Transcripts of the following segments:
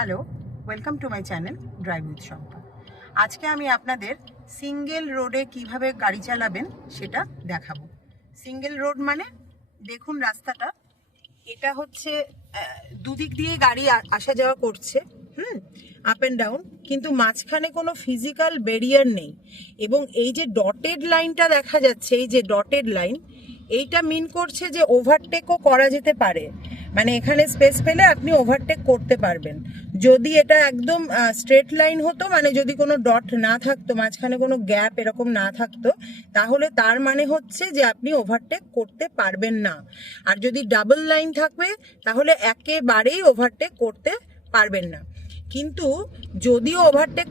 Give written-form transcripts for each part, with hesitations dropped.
Hello, welcome to my channel drive with Shampa. আজকে আমি আপনাদের সিঙ্গেল রোডে কিভাবে গাড়ি চালাবেন সেটা দেখাবো। সিঙ্গেল রোড মানে দেখুন রাস্তাটা, এটা হচ্ছে দুদিক দিয়ে গাড়ি আসা যাওয়া করছে, আপ অ্যান্ড ডাউন, কিন্তু মাঝখানে কোনো ফিজিক্যাল ব্যারিয়ার নেই। এবং এই যে ডটেড লাইনটা দেখা যাচ্ছে, এই যে ডটেড লাইন, এইটা মিন করছে যে ওভারটেকও করা যেতে পারে। মানে এখানে স্পেস পেলে আপনি ওভারটেক করতে পারবেন। যদি এটা একদম স্ট্রেট লাইন হতো, মানে যদি কোনো ডট না থাকতো, মাঝখানে কোনো গ্যাপ এরকম না থাকতো, তাহলে তার মানে হচ্ছে যে আপনি ওভারটেক করতে পারবেন না। আর যদি ডাবল লাইন থাকবে তাহলে একেবারেই ওভারটেক করতে পারবেন না। কিন্তু যদিও ওভারটেক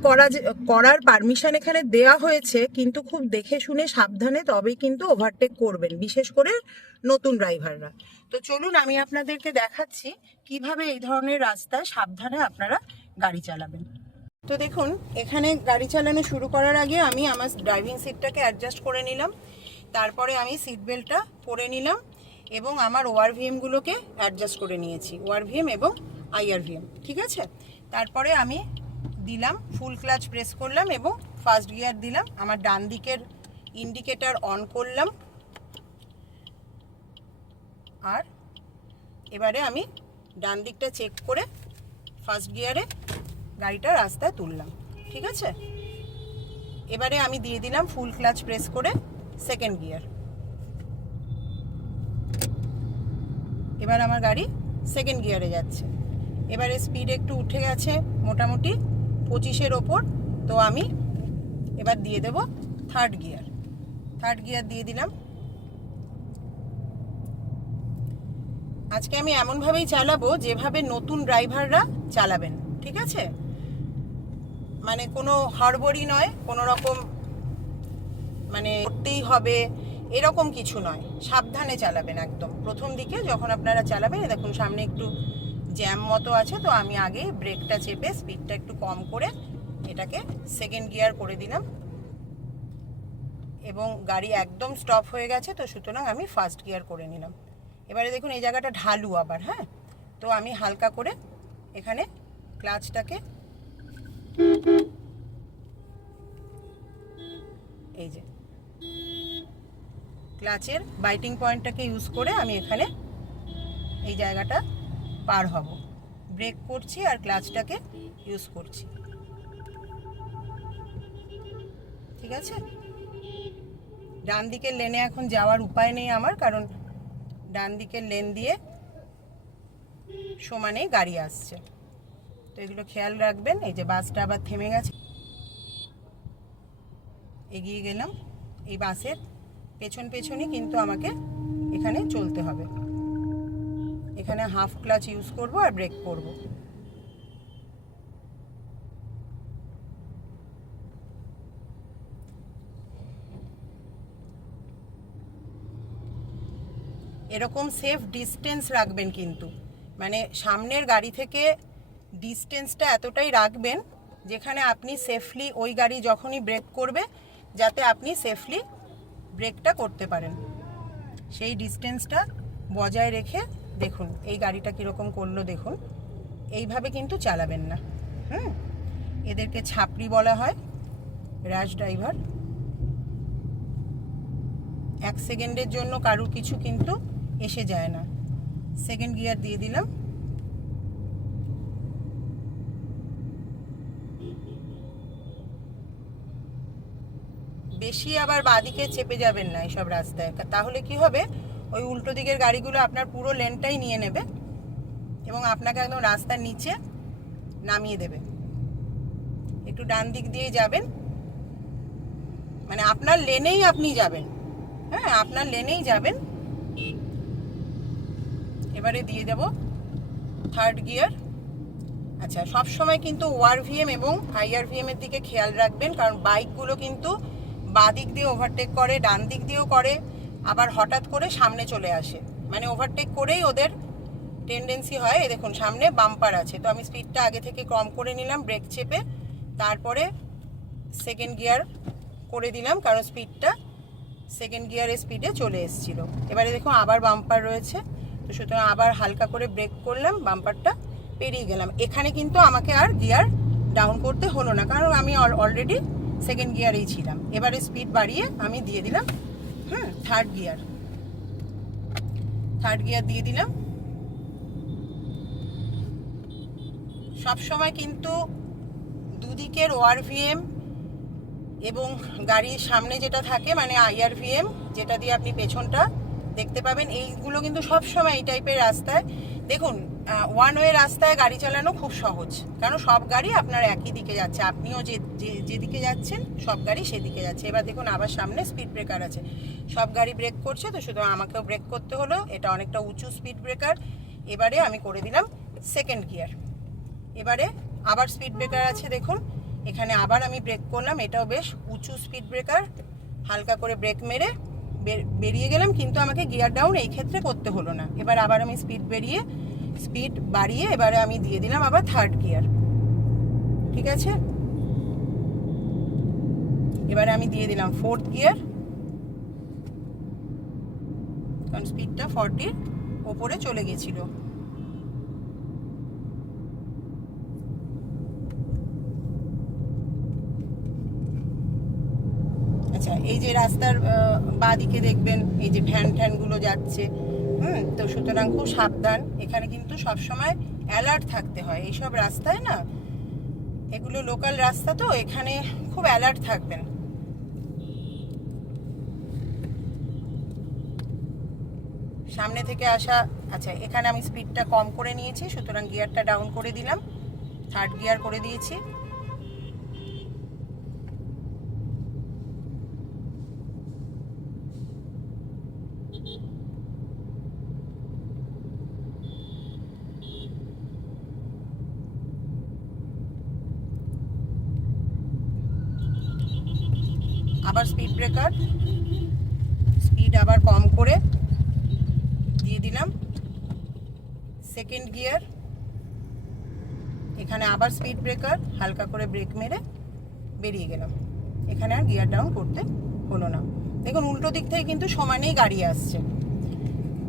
করার পারমিশন এখানে দেয়া হয়েছে, কিন্তু খুব দেখে শুনে সাবধানে তবেই কিন্তু ওভারটেক করবেন, বিশেষ করে নতুন ড্রাইভাররা। তো চলুন আমি আপনাদেরকে দেখাচ্ছি কিভাবে এই ধরনের রাস্তায় সাবধানে আপনারা গাড়ি চালাবেন। তো দেখুন, এখানে গাড়ি চালানো শুরু করার আগে আমি আমার ড্রাইভিং সিটটাকে অ্যাডজাস্ট করে নিলাম, তারপরে আমি সিট বেল্টটা পরে নিলাম এবং আমার ওআরভিএমগুলোকে অ্যাডজাস্ট করে নিয়েছি, ওআরভিএম এবং আইআরভিএম, ঠিক আছে। তারপরে আমি দিলাম ফুল ক্লাচ প্রেস করলাম এবং ফার্স্ট গিয়ার দিলাম। আমার ডান দিকের ইন্ডিকেটর অন করলাম, আর এবারে আমি ডান দিকটা চেক করে ফার্স্ট গিয়ারে গাড়িটা রাস্তায় তুললাম, ঠিক আছে। এবারে আমি দিয়ে দিলাম ফুল ক্লাচ প্রেস করে সেকেন্ড গিয়ার। এবার আমার গাড়ি সেকেন্ড গিয়ারে যাচ্ছে। এবারে স্পিড একটু উঠে গেছে, মোটামুটি 25-এর ওপর। তো আমি এবার দিয়ে দেব থার্ড গিয়ার দিয়ে দিলাম। আজকে আমি এমনভাবেই চালাবো যেভাবে নতুন ড্রাইভাররা চালাবেন, ঠিক আছে। মানে কোনো হড়বড়ি নয়, কোনো রকম মানে করতেই হবে এরকম কিছু নয়, সাবধানে চালাবেন একদম। প্রথম দিকে যখন আপনারা চালাবেন, দেখুন সামনে একটু জ্যাম মতো আছে, তো আমি আগে ব্রেকটা চেপে স্পিডটা একটু কম করে এটাকে সেকেন্ড গিয়ার করে দিলাম এবং গাড়ি একদম স্টপ হয়ে গেছে, তো সুতরাং আমি ফার্স্ট গিয়ার করে নিলাম। এবারে দেখুন এই জায়গাটা ঢালু আবার, তো আমি হালকা করে এখানে ক্লাচটাকে এই যে ক্লাচের বাইটিং পয়েন্টটাকে ইউজ করে আমি এখানে এই জায়গাটা পার হব, ব্রেক করছি আর ক্লাচটাকে ইউজ করছি, ঠিক আছে। ডান দিকের লেনে এখন যাওয়ার উপায় নেই আমার, কারণ ডান দিকের লেন দিয়ে সমানে গাড়ি আসছে, তো এগুলো খেয়াল রাখবেন। এই যে বাসটা আবার থেমে গেছে, এগিয়ে গেলাম। এই বাসের পেছনই কিন্তু আমাকে এখানে চলতে হবে। এখানে হাফ ক্লাচ ইউজ করব আর ব্রেক করব। এরকম সেফ ডিস্টেন্স রাখবেন কিন্তু, মানে সামনের গাড়ি থেকে ডিস্টেন্সটা এতটাই রাখবেন যেখানে আপনি সেফলি ওই গাড়ি যখনই ব্রেক করবে যাতে আপনি সেফলি ব্রেকটা করতে পারেন, সেই ডিস্টেন্সটা বজায় রেখে। দেখুন এই গাড়িটা কীরকম করলো, দেখুন এইভাবে কিন্তু চালাবেন না। এদেরকে ছাপড়ি বলা হয়, র্যাশ ড্রাইভার। 1 সেকেন্ডের জন্য কারুর কিছু কিন্তু এসে যায় না। সেকেন্ড গিয়ার দিয়ে দিলাম। বেশি আবার বাঁদিকে চেপে যাবেন না এইসব রাস্তায়, তাহলে কি হবে, ওই উল্টো দিকের গাড়িগুলো আপনার পুরো লেনটাই নিয়ে নেবে এবং আপনাকে একদম রাস্তার নিচে নামিয়ে দেবে। একটু ডান দিক দিয়ে যাবেন, মানে আপনার লেনেই আপনি যাবেন, আপনার লেনেই যাবেন। এবারে দিয়ে দেব থার্ড গিয়ার। আচ্ছা, সব সময় কিন্তু ওআরভিএম এবং আইআরভিএম এর দিকে খেয়াল রাখবেন, কারণ বাইকগুলো কিন্তু বাঁ দিক দিয়ে ওভারটেক করে, ডান দিক দিয়েও করে, আবার হঠাৎ করে সামনে চলে আসে। মানে ওভারটেক করেই ওদের টেন্ডেন্সি হয়। এই দেখুন সামনে বাম্পার আছে, তো আমি স্পিডটা আগে থেকে কম করে নিলাম ব্রেক চেপে, তারপরে সেকেন্ড গিয়ার করে দিলাম, কারণ স্পিডটা সেকেন্ড গিয়ারের স্পিডে চলে এসেছিলো। এবারে দেখুন আবার বাম্পার রয়েছে, তো সুতরাং আবার হালকা করে ব্রেক করলাম, বাম্পারটা পেরিয়ে গেলাম। এখানে কিন্তু আমাকে আর গিয়ার ডাউন করতে হলো না, কারণ আমি অলরেডি সেকেন্ড গিয়ারেই ছিলাম। এবারে স্পিড বাড়িয়ে আমি দিয়ে দিলাম থার্ড গিয়ার দিয়ে দিলাম। সবসময় কিন্তু দুদিকের ওআরভিএম এবং গাড়ির সামনে যেটা থাকে মানে আইআরভিএম, যেটা দিয়ে আপনি পেছনটা দেখতে পাবেন, এইগুলো কিন্তু সবসময় এই টাইপের রাস্তায় দেখুন। ওয়ান ওয়ে রাস্তায় গাড়ি চালানো খুব সহজ, কারণ সব গাড়ি আপনার একই দিকে যাচ্ছে, আপনিও যেদিকে যাচ্ছেন সব গাড়ি সেদিকে যাচ্ছে। এবার দেখুন আবার সামনে স্পিড ব্রেকার আছে, সব গাড়ি ব্রেক করছে, তো শুধু আমাকেও ব্রেক করতে হলো। এটা অনেকটা উঁচু স্পিড ব্রেকার। এবারে আমি করে দিলাম সেকেন্ড গিয়ার। এবারে আবার স্পিড ব্রেকার আছে, দেখুন এখানে আবার আমি ব্রেক করলাম, এটাও বেশ উঁচু স্পিড ব্রেকার। হালকা করে ব্রেক মেরে বেরিয়ে গেলাম, কিন্তু আমাকে গিয়ার ডাউন এই ক্ষেত্রে করতে হলো না। এবার আবার আমি স্পিড বাড়িয়ে এবারে আমি দিয়ে দিলাম আবার থার্ড গিয়ার। ঠিক আছে, এবারে আমি দিয়ে দিলাম ফোর্থ গিয়ার, কারণ স্পিডটা 40-র ওপরে চলে গেছিল। আচ্ছা, এই যে রাস্তার বাঁ দিকে দেখবেন এই যে ভ্যানগুলো যাচ্ছে, তো সুতরাং খুব সাবধান। এখানে কিন্তু সবসময় অ্যালার্ট থাকতে হয় এইসব রাস্তায় না, এগুলো লোকাল রাস্তা, তো এখানে খুব অ্যালার্ট থাকবেন। সামনে থেকে আসা, আচ্ছা এখানে আমি স্পিডটা কম করে নিয়েছি, সুতরাং গিয়ারটা ডাউন করে দিলাম, থার্ড গিয়ার করে দিয়েছি। আবার স্পিড ব্রেকার, স্পিড আবার কম করে দিয়ে দিলাম সেকেন্ড গিয়ার। এখানে আবার স্পিড ব্রেকার, হালকা করে ব্রেক মেরে বেরিয়ে গেলাম। এখানে আর গিয়ার ডাউন করতে হলো না। দেখুন উল্টো দিক থেকে কিন্তু সমানেই গাড়ি আসছে,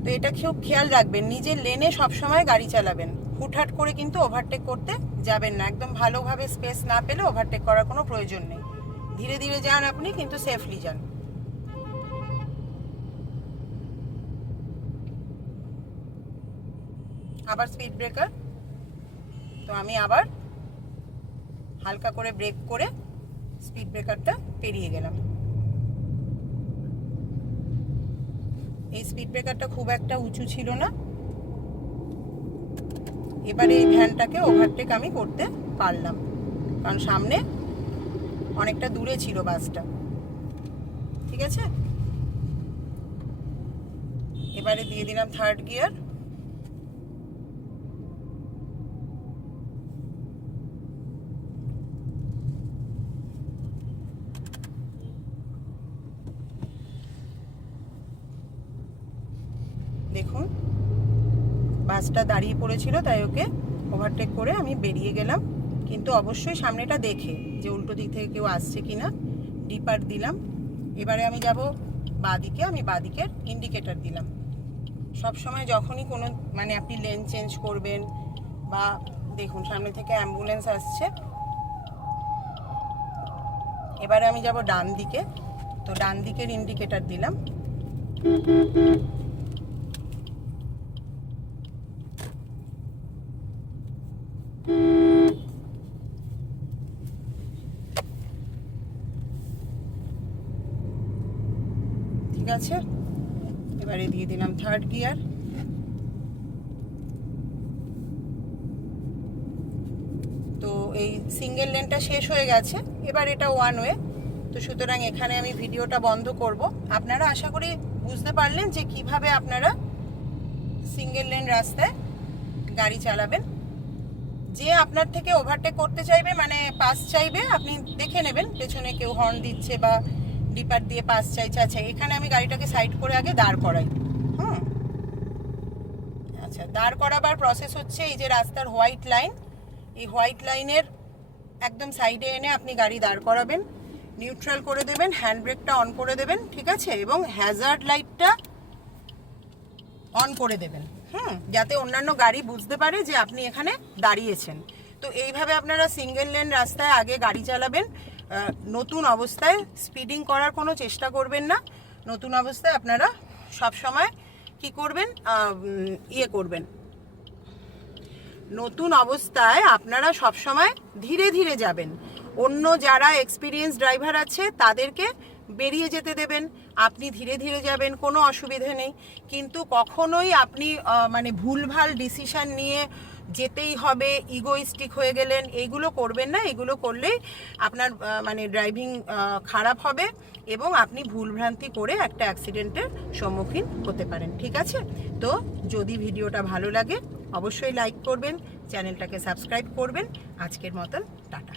তো এটা খুব খেয়াল রাখবেন, নিজের লেনে সবসময় গাড়ি চালাবেন। হুটহাট করে কিন্তু ওভারটেক করতে যাবেন না, একদম ভালোভাবে স্পেস না পেলে ওভারটেক করার কোনো প্রয়োজন নেই। ধীরে ধীরে যান আপনি, কিন্তু সেফলি যান। আবার স্পিড ব্রেকার, তো আমি আবার হালকা করে ব্রেক করে স্পিড ব্রেকারটা পেরিয়ে গেলাম। এই স্পিড ব্রেকারটা খুব একটা উঁচু ছিল না। এবারে এই ভ্যানটাকে ওভারটেক আমি করতে পারলাম, কারণ সামনে অনেকটা দূরে ছিল বাসটা। ঠিক আছে, এবারে দিয়ে দিলাম থার্ড গিয়ার। দেখুন বাসটা দাঁড়িয়ে পড়েছিল, তাই ওকে ওভারটেক করে আমি বেরিয়ে গেলাম, কিন্তু অবশ্যই সামনেটা দেখে যে উল্টো দিক থেকে কেউ আসছে কিনা। ডিপার দিলাম। এবারে আমি যাব বাঁ দিকে, আমি বাঁ দিকের ইন্ডিকেটর দিলাম। সব সময় যখনই কোনো মানে আপনি লেন চেঞ্জ করবেন, বা দেখুন সামনে থেকে অ্যাম্বুলেন্স আসছে, এবারে আমি যাব ডান দিকে, তো ডান দিকের ইন্ডিকেটর দিলাম। ঠিক আছে, এবারে দিয়ে দিলাম থার্ড গিয়ার। তো এই সিঙ্গেল লেনটা শেষ হয়ে গেছে, এবার এটা ওয়ান ওয়ে, তো সুতরাং এখানে আমি ভিডিওটা বন্ধ করব। আপনারা আশা করি বুঝতে পারলেন যে কিভাবে আপনারা সিঙ্গেল লেন রাস্তায় গাড়ি চালাবেন। যে আপনার থেকে ওভারটেক করতে চাইবে মানে পাস চাইবে, আপনি দেখে নেবেন পেছনে কেউ হর্ন দিচ্ছে বা ডিপার দিয়ে পাস চাইছে। আচ্ছা, এখানে আমি গাড়িটাকে সাইড করে আগে দাঁড় করাই। আচ্ছা, দাঁড় করাবার প্রসেস হচ্ছে এই যে রাস্তার হোয়াইট লাইন, এই হোয়াইট লাইনের একদম সাইডে এনে আপনি গাড়ি দাঁড় করাবেন, নিউট্রাল করে দেবেন, হ্যান্ড ব্রেকটা অন করে দেবেন, ঠিক আছে, এবং হ্যাজার্ড লাইটটা অন করে দেবেন। হ্যাঁ, যাতে অন্যান্য গাড়ি বুঝতে পারে যে আপনি এখানে দাঁড়িয়েছেন। তো এইভাবে আপনারা সিঙ্গেল লেন রাস্তায় আগে গাড়ি চালাবেন। নতুন অবস্থায় স্পিডিং করার কোনো চেষ্টা করবেন না। নতুন অবস্থায় আপনারা সব সময় কি করবেন, করবেন, নতুন অবস্থায় আপনারা সব সময় ধীরে ধীরে যাবেন। অন্য যারা এক্সপিরিয়েন্স ড্রাইভার আছে তাদেরকে বেরিয়ে যেতে দেবেন, আপনি ধীরে ধীরে যাবেন, কোনো অসুবিধা নেই। কিন্তু কখনোই আপনি মানে ভুলভাল ডিসিশন নিয়ে যেতেই হবে, ইগোইস্টিক হয়ে গেলেন, এইগুলো করবেন না। এগুলো করলেই আপনার মানে ড্রাইভিং খারাপ হবে এবং আপনি ভুলভ্রান্তি করে একটা অ্যাক্সিডেন্টের সম্মুখীন হতে পারেন। ঠিক আছে? তো যদি ভিডিওটা ভালো লাগে অবশ্যই লাইক করবেন, চ্যানেলটাকে সাবস্ক্রাইব করবেন। আজকের মতন টাটা।